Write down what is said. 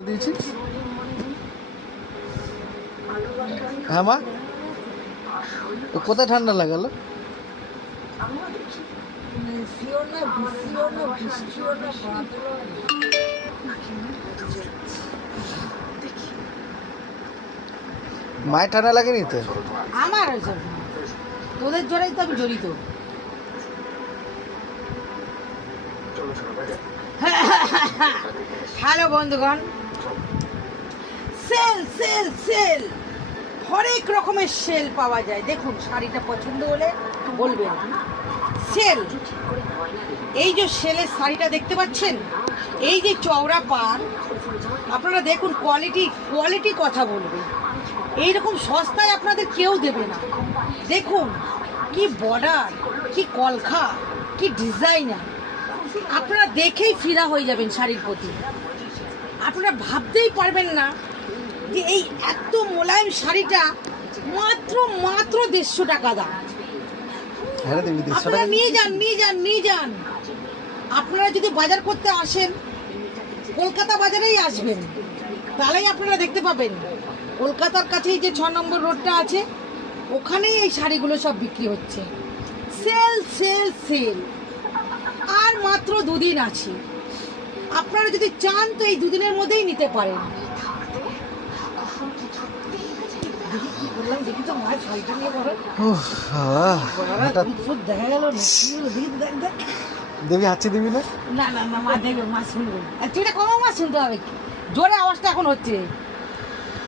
দিয়েছিস? হ্যাঁ মা, কোথায় ঠান্ডা লাগালো? মায়ের ঠান্ডা লাগেনি তো? আমার ওইসব তোদের জোরেই তো আমি জড়িত। হ্যালো বন্ধুগণ, সেল সেল সেল, হরেক রকমের সেল পাওয়া যায়। দেখুন, শাড়িটা পছন্দ হলে বলবেন। সেল, এই যে সেলের শাড়িটা দেখতে পাচ্ছেন, এই যে চওড়া পাড়, আপনারা দেখুন কোয়ালিটি কথা বলবে। এইরকম সস্তায় আপনাদের কেউ দেবে না। দেখুন কি বর্ডার, কি কলখা, কি ডিজাইনার, আপনারা দেখেই ফিদা হয়ে যাবেন শাড়ির প্রতি। আপনারা ভাবতেই পারবেন না যে এই এত মোলায়েম শাড়িটা মাত্র 150 টাকা দাম। হ্যাঁ দেবী, আপনারা নিয়ে যান। আপনারা যদি বাজার করতে আসেন, কলকাতা বাজারেই আসবেন, তাহলেই আপনারা দেখতে পাবেন। কলকাতার কাছেই যে 6 নম্বর রোডটা আছে, ওখানেই এই শাড়িগুলো সব বিক্রি হচ্ছে। সেল সেল সেল, আর মাত্র 2 দিন আছে। আপনারা যদি চান তো এই 2 দিনের মধ্যেই নিতে পারেন। দেখি তো মায়ের শাড়িটা নিয়ে বড় দেখা গেল না। দেবী হাঁচি দিবি না? না মা দেখবে, মা শুনবে। চুড়ে কমা, মা শুনতে হবে। জোরে আওয়াজটা এখন হচ্ছে।